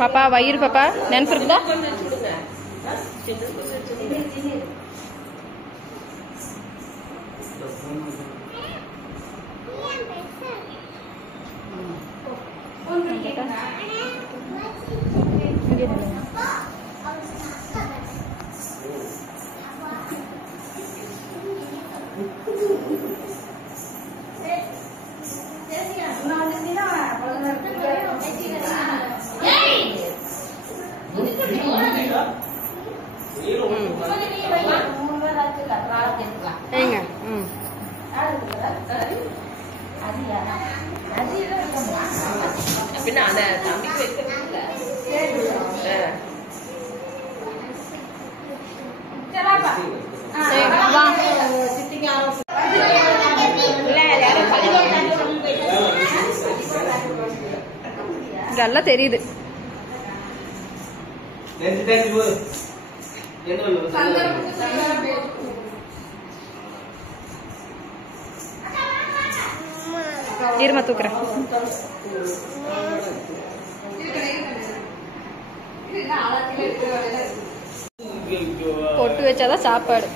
பாப்பா வயிறு பாப்பா நினைப்பு இருக்குதா? இதெல்லாம் தெரியுது. இருமா தூக்குறேன். பொட்டு வச்சாதான் சாப்பாடு.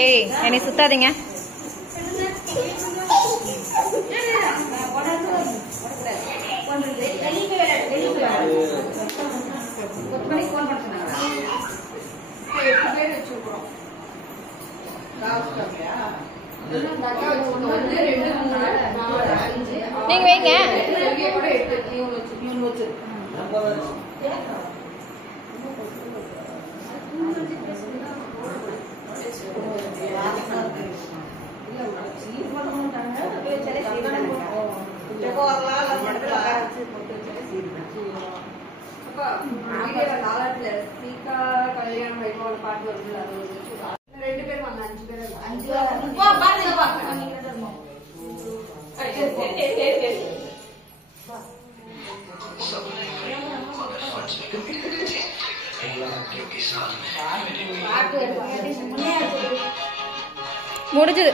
ஏய் என்னை சுத்தாதீங்க. நீங்க வைங்க. முடிஞ்சது.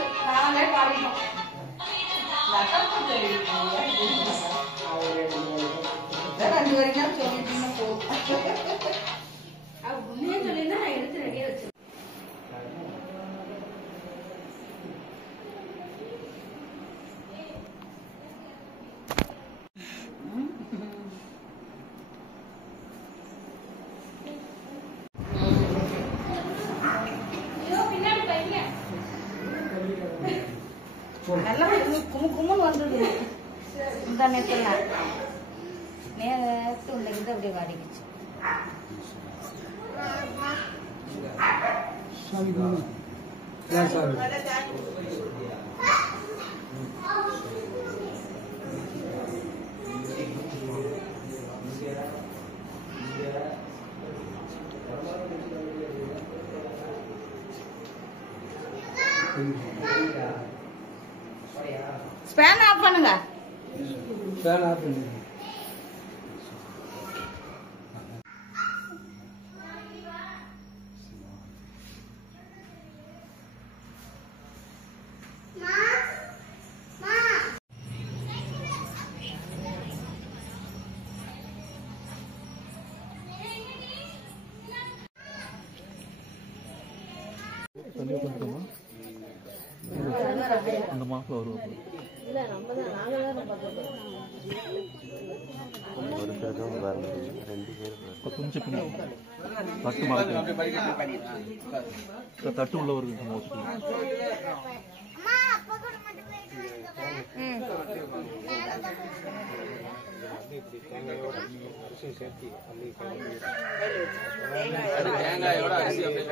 கும்முன்னு வந்தது இந்த நேரத்தில் நேரத்து உள்ள அப்படியே வாடிக்குச்சு. ஸ்பேன் ஆஃப் பண்ணுங்க. ஸ்பேன் ஆஃப் பண்ணுங்க. அந்த மாசம் வருவோம். இல்ல நம்ம தான் நாங்க தான் பார்த்தோம். ஒரு பேரும் வேற ரெண்டு பேர் கொஞ்சம் பின்னாடி தட்டு மாத்தி தட்டு உள்ள ஒரு மோஸ்ட்லி அம்மா அப்பா கூட மட்டும் போயிட்டு இப்படி தேங்காயோட அரிசி சேர்த்து அள்ளி தேங்காயோட அரிசி அப்படியே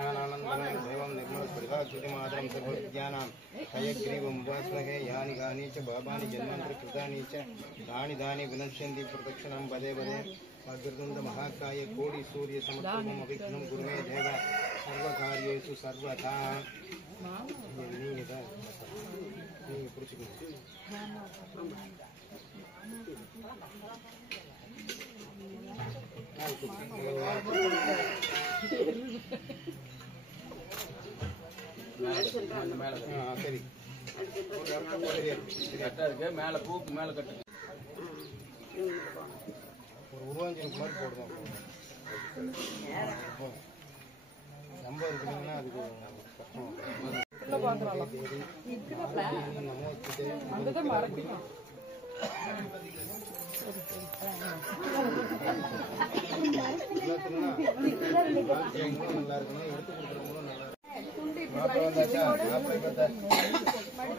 கையில தேவம் निर्मलस्फटिकाकृतिमात्रं सर्वविद्यानां हयग्रीवम् उपास्महे यानि कानि च पापानि जन्मान्तरकृतानि च तानि तानि विनश्यन्ति प्रदक्षिणं पदे पदे वक्रतुण्डमहाकाय कोटिसूर्यसमप्रभम् अविघ्नं कुरु मे देव सर्वकार्येषु सर्वदा நீங்க பிடிச்சிக்கணும் சரி கட்டா இருக்கு மேல பூக்கு மேல கட்டு ஒரு உருவாஞ்சி மாதிரி போடுவோம் ரொம்ப இருக்குதுன்னா அதுக்கு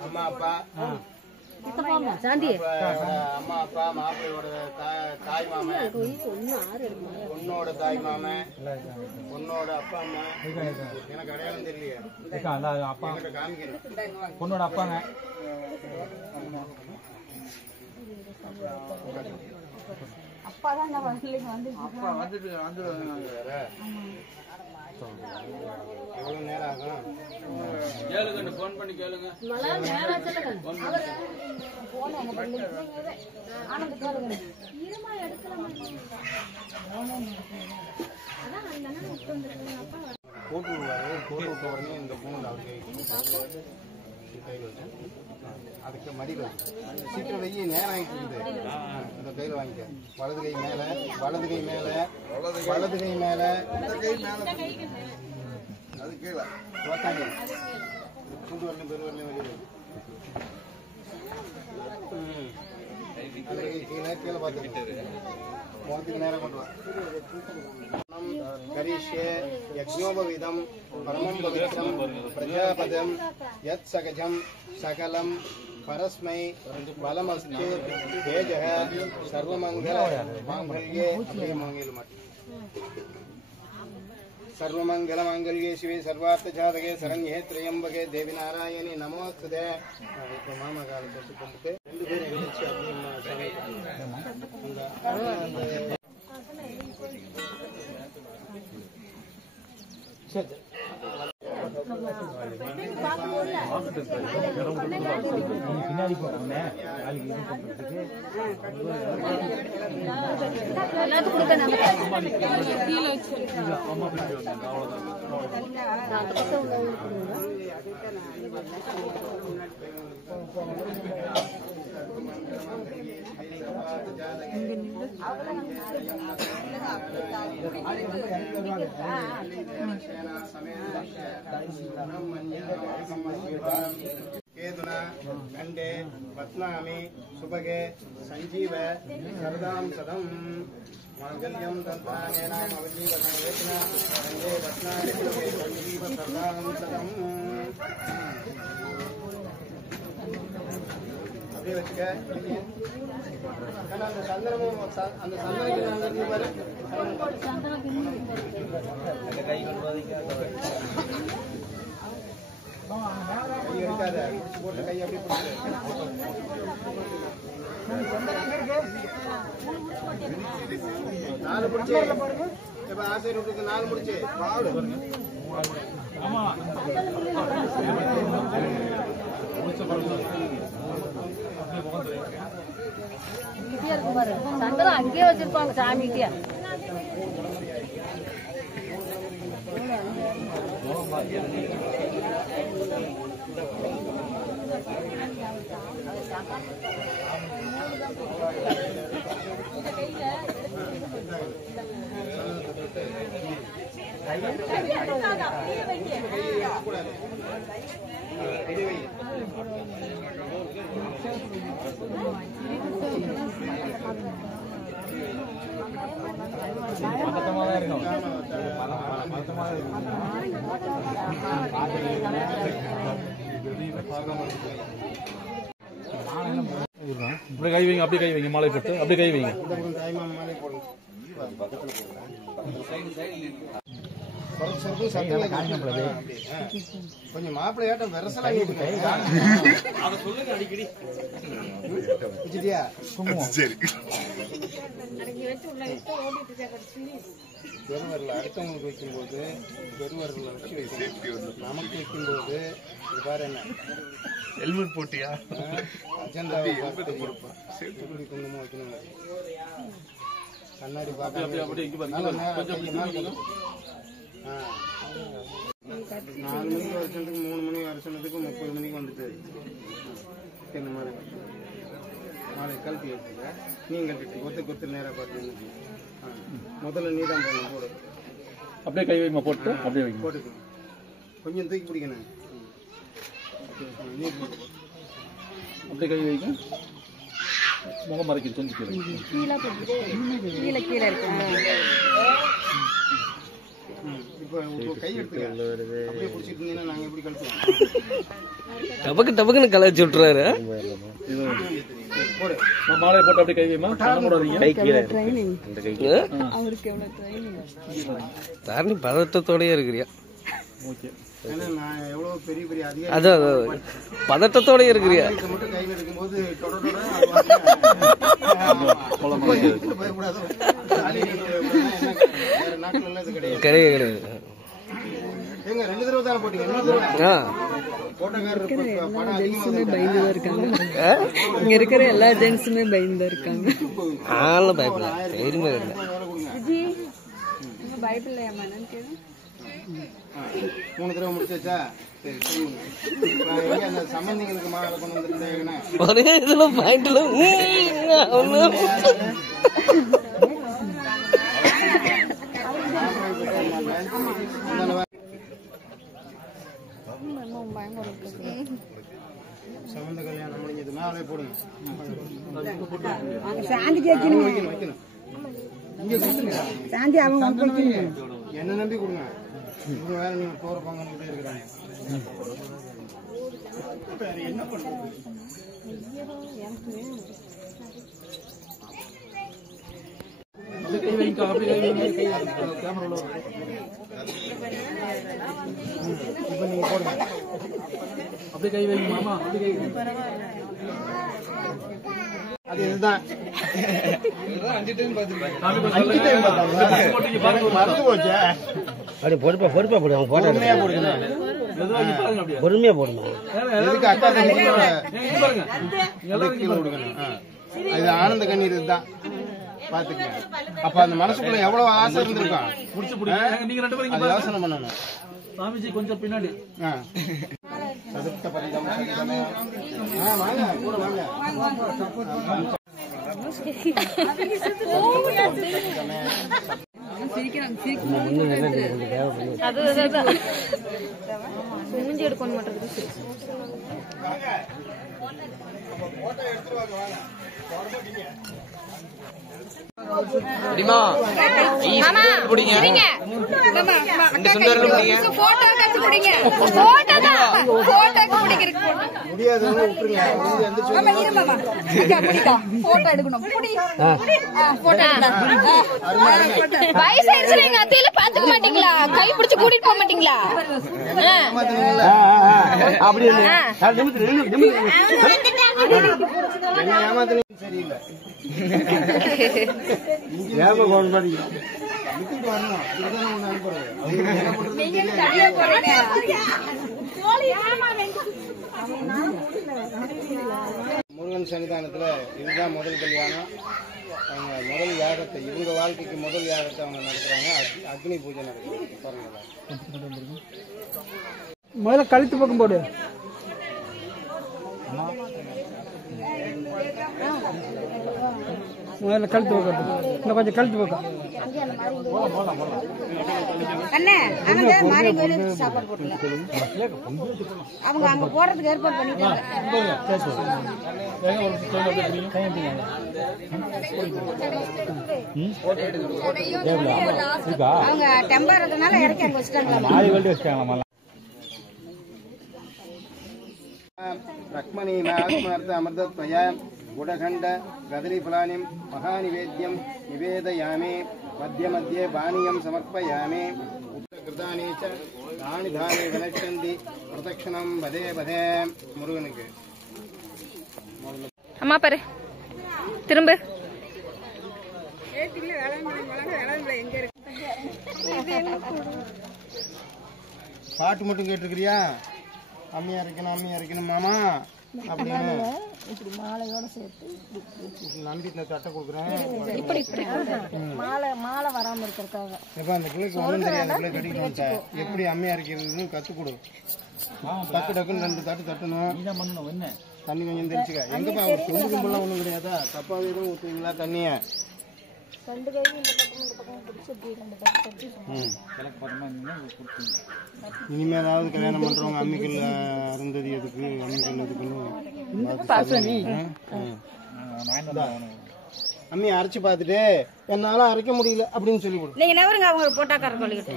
அம்மா அப்பா அம்மா அப்பா மாப்பிள்ளையோட தாய் மாமன் பொண்ணோட தாய் மாமன் பொண்ணோட அப்பா அம்மா எனக்கு அடையாளம் தெரியலையே காமிக்கிறேன் பொண்ணோட அப்பாங்க எவ்வளவு நேரம் ஆகும் கேளுங்க போன் பண்ணி கேளுங்க போட்டு விடுவாரு போட்டு விட்ட உடனே இந்த பூண்டு அவருக்கு கையில் வச்சு அதுக்கு மடியில் வச்சு சீக்கிரம் வெய்ய நேரம் ஆகிட்டு இருக்குது இந்த கையில் வாங்கிக்க வலது கை மேலே வலது கை மேலே வலது கை மேலே அது கீழே ஓட்டாங்க சூடு வரலையும் பெரு வரலையும் வெளியே கீழே கீழே பார்த்துக்கிட்டு முகத்துக்கு நேரம் கொண்டு வா करिष्ये यज्ञोपवीतं परमं पवित्रं प्रजापदं यत् सकजं सकलं परस्मै बलमस्ति तेजः सर्वमङ्गलमाङ्गल्ये सर्वमङ्गलमाङ्गल्ये शिवे सर्वार्थसाधके शरण्ये त्र्यम्बके देवी नारायणी नमोस्तुते मामकालस्य कुम्भे பின்னாடி போறாங்க केतुना कंडे पत्नामी सुभगे संजीव शरदां सदं मांगल्यं तन्त्राणेन अवजीवनेन कंडे पत्नामी सुभगे संजीव शरदां सदं அப்படியே வச்சுக்க அந்த சந்திரமும் அந்த சந்திரனுக்கு பாரு கை எடுக்காத போட்ட கை அப்படி நாலு முடிச்சு இப்ப ஆசை விட்டுருக்கு நாலு முடிச்சு சந்தனம் அங்கேயே வச்சிருப்பாங்க சாமிக்கு பதட்டமாக இருக்கும் பதட்டமாக இருக்கும் அப்படியே கை வைங்க, அப்படியே கை வைங்க, மாலை போட்டு அப்படியே கை வைங்க. மாலை போடுங்க. கொஞ்சம் மாப்பிள்ளையாட்டம் விரசலா அடிக்கடி பெருவரில் அடுத்தவங்களுக்கு வைக்கும்போது பெருவரில் வச்சு வைக்கணும். நமக்கு வைக்கும்போது இது பாரு என்ன ஹெல்மெட் போட்டியா அஜெண்டாவை எப்படி கொஞ்சமா வைக்கணும். கண்ணாடி பார்க்க 4 மணிக்கு வருஷத்துக்கு 3 மணி வருஷத்துக்கு 30 மணிக்கு வந்துட்டு இந்த மாதிரி நாளை கழட்டி வச்சுக்க. நீங்கள் கழட்டி கொத்து நேராக பார்த்து முதல்ல நீ தான் போடணும். போடு அப்படியே கை வைமா போட்டு அப்படியே வைங்க. போட்டுக்கணும். கொஞ்சம் தூக்கி பிடிக்கணும். அப்படியே கை வைங்க. முகம் மறைக்குது கொஞ்சம் கீழே கீழே இருக்கு. இப்போ கை எடுத்துக்க. அப்படியே பிடிச்சிட்டு இருந்தீங்கன்னா நாங்கள் எப்படி கழிச்சுவோம்? டபக்குன்னு கலாச்சி விட்டுறாரு. மாலை போட்டு அப்படியே கை வைமா. தாரணி பதட்டத்தோடய இருக்கிறியா? அதான் பதட்டத்தோட இருக்கிறியா? கிடையாது. இங்க இருக்கிற எல்லா ஜென்ஸுமே பயந்து இருக்காங்க. ஆளும் பயப்படல, தைரியமா இல்லை. பயப்படலையாமான்னு கேளு. 3 தடவை முடிச்சாச்சா? சரி அந்த சம்பந்திங்களுக்கு மாலை கொண்டு வந்துருந்தேன். ஒரே இதுல பாயிண்ட்ல சம்பந்த கல்யாணம் முடிஞ்சது. மாலை போடுங்க. என்ன நம்பி கொடுங்க. இவங்க வேற நீங்க போற பங்கன்னு இருக்கிறாங்க. என்ன பண்றது? இப்ப நீங்க போடுங்க. அப்படியே கை வைங்க மாமா. அப்படியே கை அது இதுதான். பொறுப்பா போடுவாங்க. பொறுமையா போடுங்க. பொறுமையா போடணும். எதுக்கு அக்கா இது ஆனந்த கண்ணீர் இதுதான் பாத்துக்கங்க. அப்ப அந்த மனசுக்குள்ள எவ்வளவு ஆசை இருந்திருக்கும். நீங்க 2 பேரும் யோசனை பண்ணணும். சாமிஜி கொஞ்சம் பின்னாடி. வாங்க கூட வாங்க. மூஞ்சி எடுக்கணும் மாட்டேங்குது. பாத்துக்க மாட்டீங்களா? கை பிடிச்சு கூட்டிட்டு போக மாட்டீங்களா? சரியில்லை. முருகன் சன்னிதானத்துல இதுதான் முதல் கல்யாணம். அவங்க முதல் யாகத்தை, இவங்க வாழ்க்கைக்கு முதல் யாகத்தை அவங்க நடத்துறாங்க. அக்னி பூஜை நடக்குது. பாருங்க. முதல்ல கழுத்து பக்கம் போடு. முதல்ல கழுத்து பக்கம், இன்னும் கொஞ்சம் கழுத்து பக்கம். சாப்பாடு போட்டு அவங்க அங்க போறதுக்கு ஏற்பாடு பண்ணிட்டாங்க. அவங்க டெம்பர் அதனால இறக்கி அங்க வச்சுட்டாங்க. रक्मणीमात्मार्थ अमृतत्वया गुडखण्ड कदलीफलानिं महानिवेद्यं निवेदयामि मध्ये मध्ये पानीयं समर्पयामि उत्तकृतानि च तानि धानि विनश्यन्ति प्रदक्षिणं पदे पदे मुरुगनुक्कु அம்மா பாரு திரும்ப பாட்டு மட்டும் கேட்டிருக்கிறியா அம்மியா இருக்கணும் மாமா அப்படின்னு இப்படி மாலையோட சேர்த்து நம்பிக்கை தட்டை கொடுக்குறேன் மாலை வராம இருக்கிறதுக்காக எப்ப அந்த பிள்ளைக்கு ஒன்றும் தெரியாது பிள்ளை கட்டிட்டு வந்துட்டேன் எப்படி அம்மியா இருக்கிறதுன்னு கத்து கொடு டக்கு டக்குன்னு 2 தட்டு தட்டணும் தண்ணி கொஞ்சம் தெரிச்சுக்க எங்கப்பா சொந்த கும்பலாம் ஒண்ணும் கிடையாதா தப்பாவே தான் ஊத்துவீங்களா தண்ணிய 2 கை இந்த பக்கம் பிடிச்சு இப்படி 2 தட்டு இனிமே ஏதாவது கல்யாணம் பண்றவங்க அம்மிக்கல் அருந்ததி எதுக்கு அம்மிக்கல் எதுக்குன்னு அம்மி அரைச்சு பார்த்துட்டு என்னால அரைக்க முடியல அப்படின்னு சொல்லி கொடு. நீங்க நவருங்க அவங்க போட்டாக்கார சொல்லிக்கிட்டு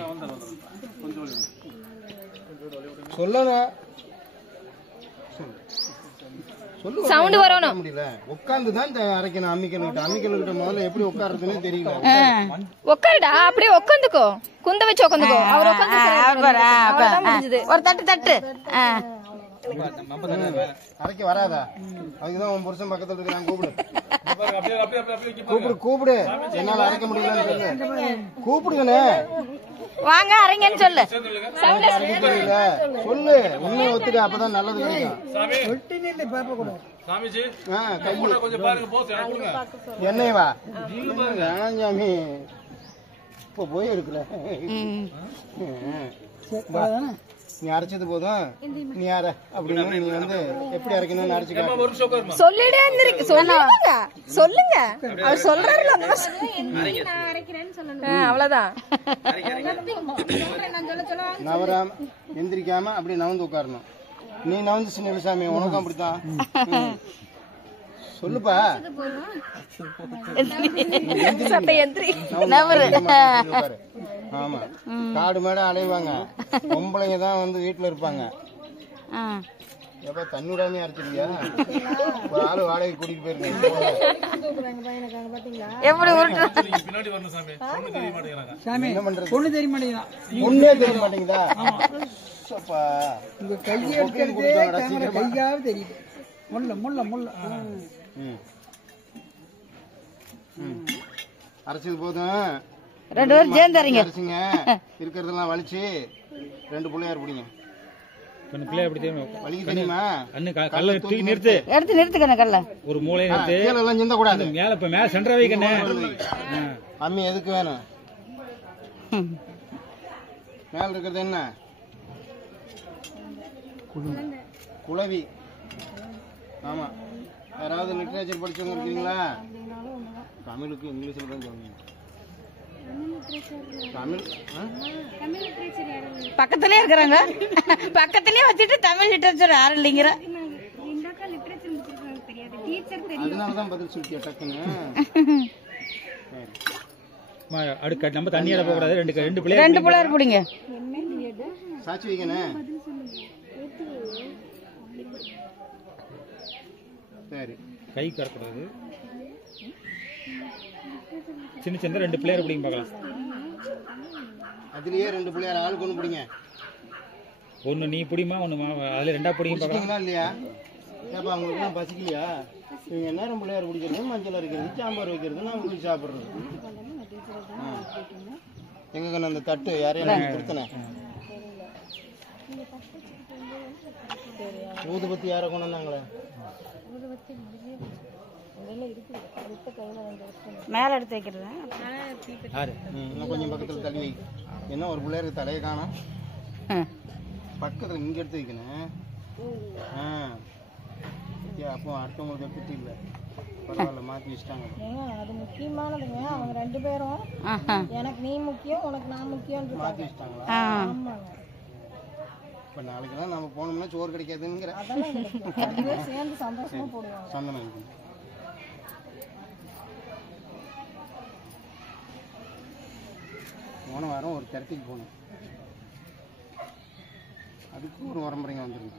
சொல்லணும் சவுண்ட் வரணும் முடியல உட்கார்ந்து தான் அரைக்கணும் அம்மிக்கல் கிட்ட முதல்ல எப்படி உட்கார்றதுன்னு தெரியல உட்காருடா அப்படியே உட்காந்துக்கோ குந்த வச்சு உட்காந்துக்கோ அவர் உட்காந்து ஒரு தட்டு தட்டு அரைக்க வராதா அதுக்குதான் உன் புருஷன் பக்கத்துல இருக்கிறான் கூப்பிடு என்னால அரைக்க முடியலன்னு சொல்லு கூப்பிடுங்கண்ணே வாங்க அரைங்கன்னு சொல்லு சொல்லு உண்மையை ஒத்துக்க அப்பதான் நல்லது கிடைக்கும் என்னையவா சாமி இப்ப போய் எடுக்கல நீ அரைச்சது போதும் நீ யார அப்படின்னு நீ வந்து எப்படி அரைக்கணும்னு அரைச்சுக்க சொல்லிடே சொல்லுங்க அவர் சொல்றாரு அவ்வளவுதான் நவராம எந்திரிக்காம அப்படி நவந்து உட்காரணும் நீ நவந்து சின்ன சாமி உனக்கும் அப்படித்தான் சொல்லுப்பா ஆமா காடு மேட அலைவாங்க பொம்பளைங்க தான் வந்து வீட்டுல இருப்பாங்க எப்ப தண்ணி விடாம அரைச்சிருக்கியா ஒரு ஆளு வாடகை கூட்டிட்டு போயிருக்கேன் என்ன பண்றது பொண்ணு தெரிய மாட்டேங்கிறான் ஒண்ணே தெரிய மாட்டேங்குதா உங்க கையை எடுக்கிறது கையாவே தெரியுது முள்ள அரைச்சது போதும் 2 பேரும் சேர்ந்து அரைச்சுங்க இருக்கிறதெல்லாம் வலிச்சு 2 பிள்ளையார் பிடிங்க வலிக்கு தெரியுமா எடுத்து நிறுத்துக்கண்ண கல்ல ஒரு மூளை எல்லாம் சிந்த கூடாது மேல இப்ப மேல சென்டர் வைக்கண்ணே அம்மி எதுக்கு வேணும் மேல இருக்கிறது என்ன குளவி ஆமா யாராவது லிட்டரேச்சர் படிச்சவங்க இருக்கீங்களா தமிழுக்கு இங்கிலீஷ்ல தான் சொல்லுங்க தமிழ் பக்கத்திலே இருக்கிறாங்க பக்கத்திலே வச்சுட்டு தமிழ் லிட்டரேச்சர் யாரும் இல்லைங்கிற அதனாலதான் பதில் சொல்லிட்டியா டக்குன்னு அடுக்க நம்ம தண்ணியில போக கூடாது 2 பிள்ளையார் பிடிங்க சாட்சி வைக்கணும் சரி கை கறக்கூடாது சின்ன சின்ன 2 பிள்ளையார் பிடிங்க பார்க்கலாம் அதுலயே 2 பிள்ளையார் ஆளுக்கு ஒண்ணு பிடிங்க ஒண்ணு நீ பிடிமா ஒண்ணு அதுல 2 பிடிங்க பார்க்கலாம் இல்லையா ஏப்பா உங்களுக்கு பசிக்கலையா நீங்க நேரம் பிள்ளையார் பிடிக்கிறது மஞ்சள் அரைக்கிறது சாம்பார் வைக்கிறது நான் உங்களுக்கு சாப்பிடுறது எங்க அந்த தட்டு யாரையும் கொடுத்தனே ஊதுபத்தி யாரை கொண்டு வந்தாங்களே மேல எடுத்து வைக்கிறது இன்னும் கொஞ்சம் பக்கத்துல தள்ளி வை என்ன ஒரு பிள்ளையாருக்கு தலையை காணும் பக்கத்துல இங்க எடுத்து வைக்கணும் அப்போ அடுத்தவங்களுக்கு எப்படி இல்ல பரவாயில்ல மாத்தி வச்சுட்டாங்க அது முக்கியமானதுங்க அவங்க 2 பேரும் எனக்கு நீ முக்கியம் உனக்கு நான் முக்கியம் மாத்தி வச்சுட்டாங்களா இப்ப நாளைக்கெல்லாம் நம்ம போனோம்னா சோறு கிடைக்காதுங்கிற சேர்ந்து சந்தோஷமா போடுவாங்க சந்தனம் போன வாரம் ஒரு திரட்டிக்கு போனோம் அதுக்கு ஒரு உரம்பரைங்க வந்துருங்க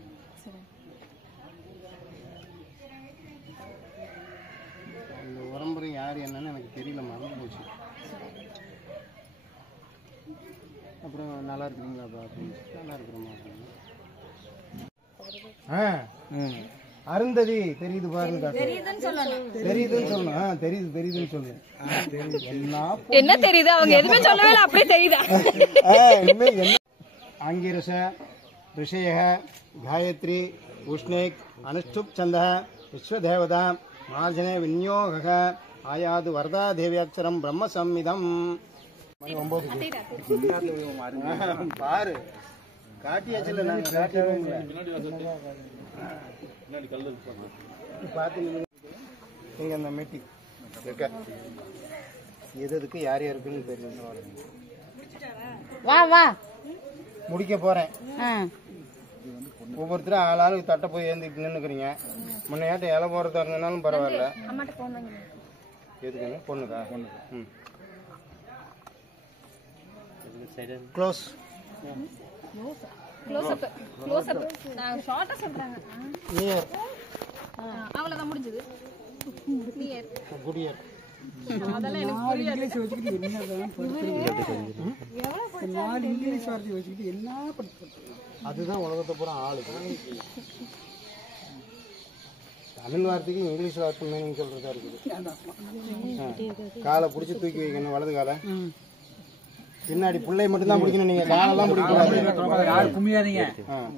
யார் என்னன்னு எனக்கு தெரியல, மறந்து போச்சு. அப்புறம் நல்லா இருக்கிறீங்களா அப்படின்னு, நல்லா இருக்கிறோமா அப்படின்னு. அருந்ததி தெரியுது பாருங்க, தெரியுதுன்னு சொல்லணும். தெரியுதுன்னு சொல்லு. என்ன தெரியுது? அவங்க எதுவுமே சொல்லவே இல்லை, அப்படியே தெரியுதா? ஆங்கிரச ऋषयः गायत्री उष्णेक् अनुष्ठुप् छन्दः विश्वदेवता मार्जने विनियोगः आयादु वरदा देव्याक्षरं ब्रह्म संविदम्. பாரு காட்டியாச்சுல, நாங்க காட்டிடுவோம்ல. பார்த்து நீங்க அந்த மெட்டி இருக்க எதுக்கு யார் யாருக்குன்னு தெரியும். வா வா முடிக்க போறேன். ஒவ்வொருத்தரும் ஆளாளுக்கு தட்டை போய் ஏந்திட்டு நின்னுக்கிறீங்க. முன்னையாட்ட இலை போறதா இருந்தாலும் பரவாயில்ல. எதுக்குன்னு பொண்ணுக்கா? ம் க்ளோஸ் நான் ஷார்ட்டா சொல்றாங்க. நியர் அவ்வளவுதான் முடிஞ்சது. குடியர் அதெல்லாம் எனக்கு இங்கிலீஷ் வச்சுக்கிட்டு என்ன 4 இங்கிலீஷ் வார்த்தை வச்சுக்கிட்டு என்ன படிச்சு. அதுதான் உலகத்தை பூரா ஆளுது. தமிழ் வார்த்தைக்கு இங்கிலீஷ் வார்த்தை மீனிங் சொல்றதா இருக்குது. காலை பிடிச்சி தூக்கி வைக்கணும், வலது காலை. பின்னாடி பிள்ளை மட்டும் தான் பிடிக்கணும், நீங்க காலெல்லாம் பிடிக்கூடாது.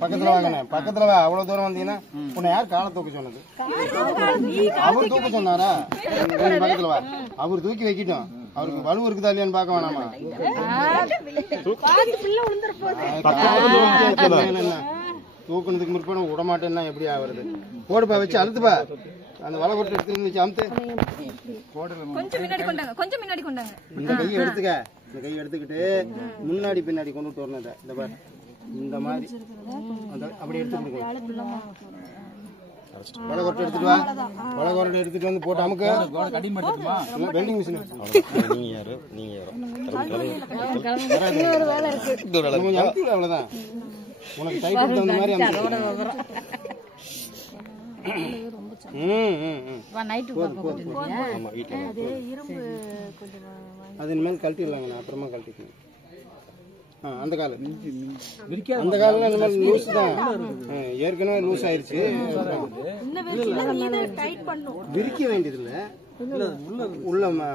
பக்கத்துல வாங்கண்ணே, பக்கத்துல வா. அவ்வளவு தூரம் வந்தீங்கன்னா உன்னை யார் காலை தூக்க சொன்னது? அவர் தூக்க சொன்னாரா? பக்கத்துல வா. அவர் தூக்கி வைக்கட்டும். அவருக்கு வலு இருக்குதா இல்லையான்னு பார்க்க வேணாமா? தூக்குனதுக்கு முற்பாடு விடமாட்டேன்னா எப்படி ஆகுறது? போடுப்பா, வச்சு அழுத்துப்பா. அந்த வலை போட்டு எடுத்துருந்து வச்சு அமுத்து. கொஞ்சம் முன்னாடி கொண்டாங்க, கொஞ்சம் முன்னாடி கொண்டாங்க. இந்த கையை எடுத்துக்க. இந்த கையை எடுத்துக்கிட்டு முன்னாடி பின்னாடி கொண்டுட்டு வரணும். இந்த பாரு, இந்த மாதிரி அப்படி எடுத்துக்கிட்டு வலை கொட்டை எடுத்துட்டு வா. வலை கொட்டை எடுத்துட்டு வந்து போட்டு அமுக்க. வெல்டிங் மிஷின் அவ்வளவுதான். உனக்கு டைப் தகுந்த மாதிரி அது இனிமேல் கழட்டிடலாங்க. நான் அப்புறமா கழட்டிக்கணும். அந்த கால அந்த காலில் இனிமேல் லூஸ் தான். ஏற்கனவே லூஸ் ஆயிடுச்சு. விரிக்க வேண்டியது இல்லை. உள்ளமா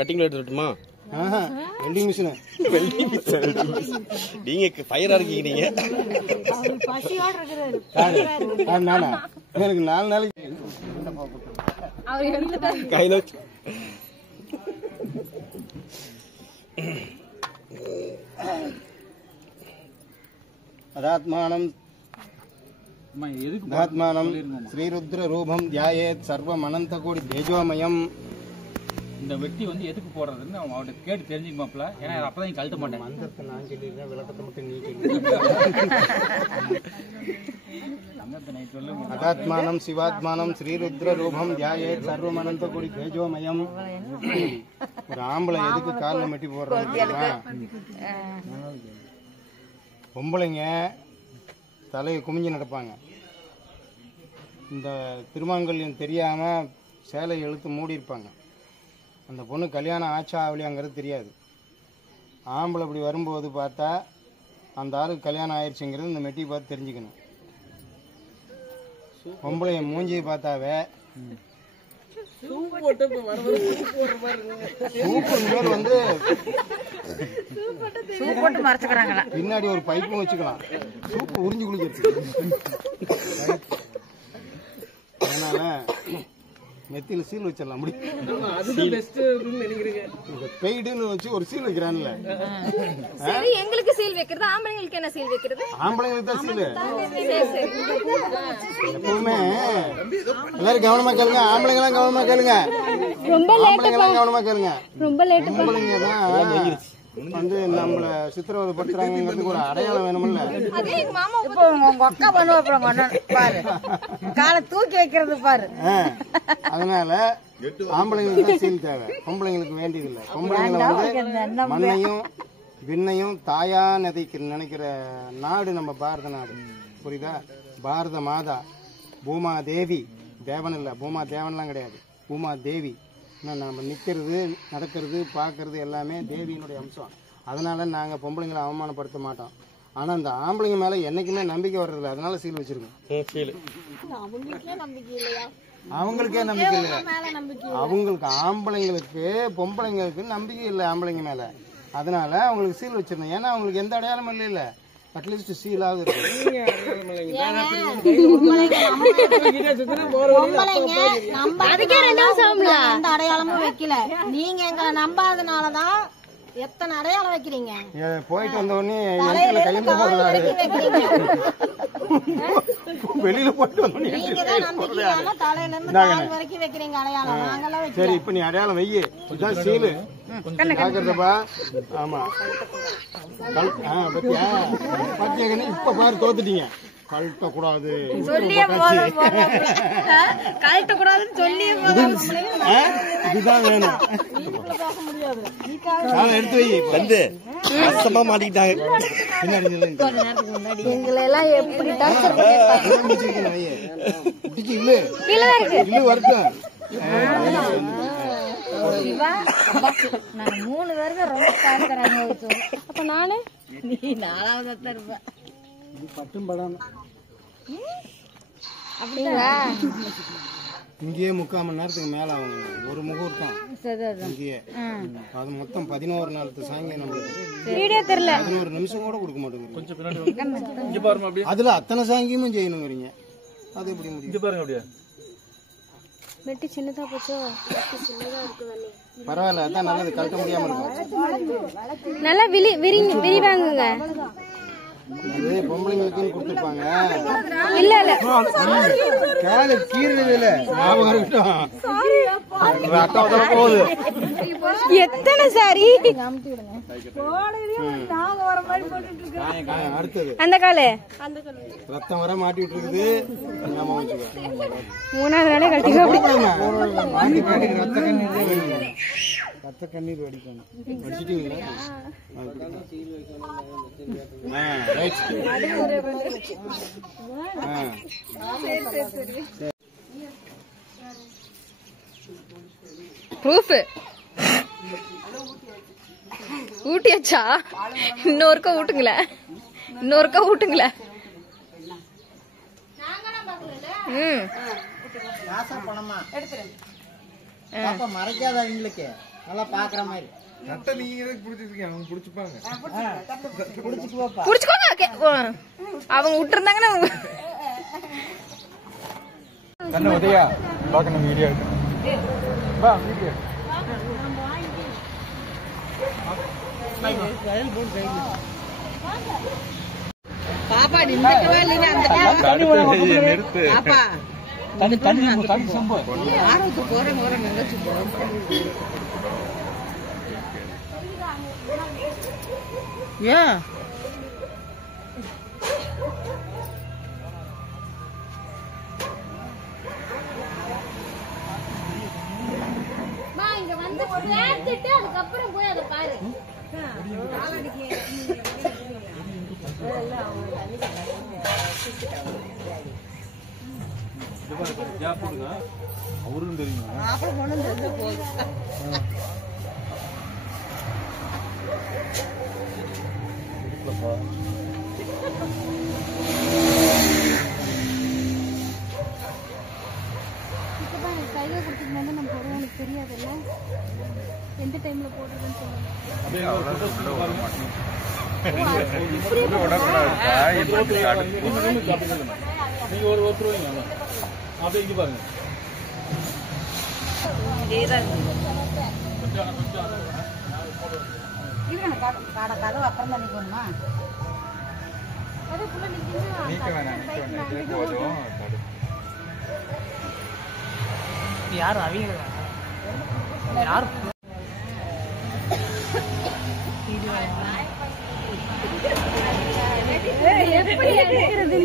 கட்டிங் எடுத்துட்டுமா? Welding machine. நீங்க ஃபயரா இருக்கீங்க. நீங்க நானா? எனக்கு 4 நாளைக்கு கையில அதாத்மானம் ஸ்ரீருத்ர ரூபம் தியாயேத் சர்வம் அனந்த கோடி தேஜோமயம். இந்த வெட்டி வந்து எதுக்கு போடுறதுன்னு அவங்க அவர்கிட்ட கேட்டு தெரிஞ்சுக்குமாப்ல. ஏன்னா அப்பதான் நீங்க கழட்ட மாட்டேன். மந்திரத்தை நான் சொல்லிடுறேன், விளக்கத்தை மட்டும் நீ சொல்லு. அதாத்மானம் சிவாத்மானம் ஸ்ரீருத்ர ரூபம் தியாயேத் சர்வம் அனந்த கோடி தேஜோமயம். ஒரு ஆம்பளை எதுக்கு காலில் மெட்டி போடுறாங்க? பொம்பளைங்க தலையை குமிஞ்சு நடப்பாங்க. இந்த திருமாங்கல்யம் தெரியாம சேலை இழுத்து மூடி இருப்பாங்க. அந்த பொண்ணு கல்யாணம் ஆச்சா ஆகலையாங்கிறது தெரியாது. ஆம்பளை அப்படி வரும்போது பார்த்தா அந்த ஆளுக்கு கல்யாணம் ஆயிடுச்சுங்கிறது இந்த மெட்டி பார்த்து தெரிஞ்சுக்கணும். பொம்பளைய மூஞ்சியை பார்த்தாவே வந்து பின்னாடி ஒரு பைப்பும் வச்சுக்கலாம். சூப்பு உறிஞ்சு குளிக்கிறது. அதனால மெத்தியில சீல் வச்சிடலாம். பெய்டுன்னு வச்சு ஒரு சீல் வைக்கிறான்ல. சரி, எங்களுக்கு சீல் வைக்கிறது, ஆம்பளைங்களுக்கு என்ன சீல் வைக்கிறது? ஆம்பளைங்களுக்கு தான் சீல். எப்பவுமே எல்லாரும் கவனமா கேளுங்க. ஆம்பளைங்க எல்லாம் கவனமா கேளுங்க. ஆம்பளைங்க எல்லாம் கவனமா கேளுங்க. ஆம்பளைங்க தான் வந்து நம்மள சித்திரவதை படுத்துறாங்கிறதுக்கு ஒரு அடையாளம் வேணும்ல. உங்க அக்கா பண்ணுவா பாரு, காலை தூக்கி வைக்கிறது பாரு. அதனால ஆம்பளைங்களுக்கு தான் சீல் தேவை, பொம்பளைங்களுக்கு வேண்டியது இல்லை. பொம்பளைங்களை வந்து மண்ணையும் விண்ணையும் தாயா நினைக்கிற நாடு நம்ம பாரத நாடு. புரியுதா? பாரத மாதா பூமா தேவி தேவன் இல்லை, பூமா தேவன்லாம் கிடையாது, பூமா தேவி. நம்ம நிற்கிறது, நடக்கிறது, பார்க்கறது எல்லாமே தேவியினுடைய அம்சம். அதனால நாங்கள் பொம்பளைங்களை அவமானப்படுத்த மாட்டோம். ஆனால் இந்த ஆம்பளைங்க மேலே என்றைக்குமே நம்பிக்கை வர்றதில்ல, அதனால சீல் வச்சிருக்கோம். அவங்களுக்கே நம்பிக்கை இல்லையா? அவங்களுக்கே நம்பிக்கை இல்லை, அவங்களுக்கு ஆம்பளைங்களுக்கு பொம்பளைங்களுக்கு நம்பிக்கை இல்லை ஆம்பளைங்க மேலே, அதனால அவங்களுக்கு சீல் வச்சிருந்தோம். ஏன்னா அவங்களுக்கு எந்த அடையாளமும் இல்லை, அட்லீஸ்ட் சீலாவது இருக்கு. எந்த அடையாளமும் வைக்கல, நீங்க எங்களை நம்பாதனாலதான் எத்தனை அடையாளம் வைக்கிறீங்க. போயிட்டு வந்த உடனே வெளியில போயிட்டு வந்தோடனே வைக்கிறீங்க அடையாளம். சரி, இப்ப நீ அடையாளம் வையி, இதான் சீலு பாக்குறதப்பா. ஆமா பத்தியா பத்தியா, இப்ப பாரு தோத்துட்டீங்க. கழட்ட கூடாது, இதுதான் வேணும். எடுத்து வை வந்து கஷ்டமா மாட்டிக்கிட்டாங்க. எங்களை எல்லாம் எப்படி டார்ச்சர் வரட்டும். நான் 3 பேருக்கு ரொம்ப பாக்குறாங்க. அப்ப நானு நீ 4வது இருப்ப. பட்டும் படம் அப்படிங்களா? இங்கேயே 3/4 மணி நேரத்துக்கு மேல ஆகும். ஒரு முகூர்த்தம் இங்கேயே. அது மொத்தம் 11 நாள் சாயங்காலம். நம்மளுக்கு தெரியல, 11 நிமிஷம் கூட கொடுக்க மாட்டேங்குது. கொஞ்சம் பின்னாடி அதுல அத்தனை சாயங்கியமும் செய்யணுங்கிறீங்க, அது எப்படி முடியும்? பாருங்க அப்படியே வெட்டி சின்னதா போச்சோ. சின்னதா இருக்கு. பரவாயில்ல, அதான் நல்லது, கழட்ட முடியாம இருக்கும். நல்லா விரிவாங்குங்க. இது பொம்பளைங்களுக்கு கொடுத்துருப்பாங்க. இல்ல இல்ல கேளு கீரல போகுது. எத்தனை சாரி அடுத்தது அந்த காலு ரத்தம் வர மாட்டி விட்டு இருக்குது. 3வது நாளே கட்டிங்க. ரத்த கண்ணீர் வடிக்கணும். வடிச்சிட்டீங்களா? ப்ரூஃப் ஊட்டியாச்சா? இன்னொருக்கா ஊட்டுங்களேன், இன்னொருக்கா ஊட்டுங்களேன். மறைக்காத அவங்களுக்கு நல்லா பாக்குற மாதிரி புடிச்சுக்கோங்க. அவங்க விட்டுருந்தாங்கன்னா பாப்பா நின்னுக்கவே இல்லைங்க. அந்த பாப்பா தண்ணி சம்போ ஆரோக்கு போறேன் நினைச்சு போறேன். ஏன் இங்க வந்து சேர்த்துட்டு அதுக்கப்புறம் போய் அதை பாரு. அவருக்கும் தெரியும். அப்புறம் கொண்டு வந்து போய் கையில கொடுத்துட்டு வந்து நம்ம போடுவோம். எனக்கு தெரியாதுல்ல எந்த டைம்ல போடுறதுன்னு சொல்லுங்க. நீங்க ஒரு ஒருத்தருவீங்க அப்படியே இங்க பாருங்க. கதவு அப்புறம் தான் நிக்கணுமா? அதுக்குள்ள நிக்கணும். யாரு அவங்க யாரு எப்படி எடுக்கிறது?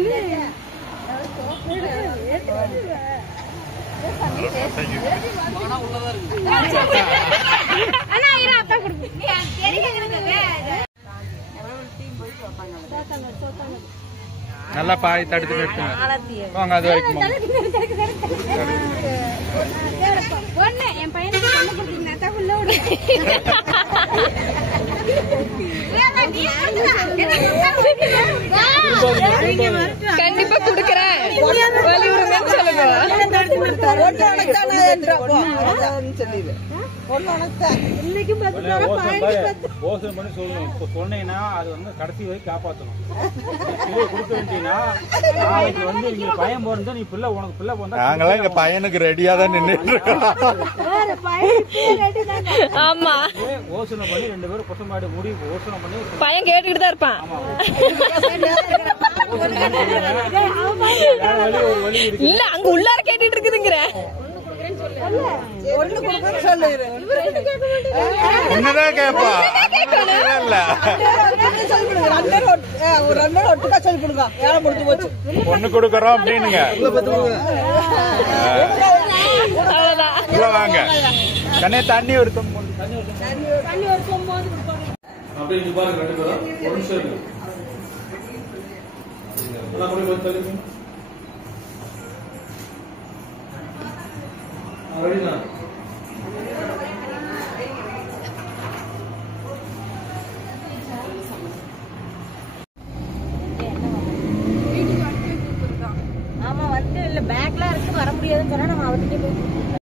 நல்லா பாய் தடுத்து நிறுத்துங்க. வாங்க அது வரைக்கும் போங்க. என் பையனுக்கு கண்ணு கொடுத்தீங்கன்னா தான் உள்ள விடு. கண்டிப்பா குடுக்கறேன். வலி விடுங்கன்னு சொல்லுங்க. ஓசனை பண்ணி சொல்லணும். இப்ப சொன்னீங்கன்னா அது வந்து கடைசி வரைக்கும் காப்பாற்றணும். கொடுக்க வேண்டியனா நாளைக்கு வந்து நீங்க பையன் போறது நீ பிள்ளை உனக்கு பிள்ளை போனா நாங்களாம் எங்க பையனுக்கு ரெடியா தான் நின்றுட்டு இருக்கோம். ஆமா ஓசனை பண்ணி 2 பேரும் குசமாடி முடி ஓசனை பண்ணி பையன் கேட்டுக்கிட்டு தான் இருப்பான். இல்ல அங்க உள்ளார கேட்டுட்டு இருக்குதுங்கிற ஒண்ணுதான் கேப்பா இல்ல ஒண்ணு கொடுக்கறோம் அப்படின்னுங்க. வாங்க கண்ணே தண்ணி ஒருத்தம் அப்படி பாருங்க 2 பேரும் ஒரு நிமிஷம் இருக்கு. ஆமா வந்து இல்ல பேக்லாம் இருக்கு வர முடியாதுன்னு சொன்னா நம்ம அவர்கிட்ட போய்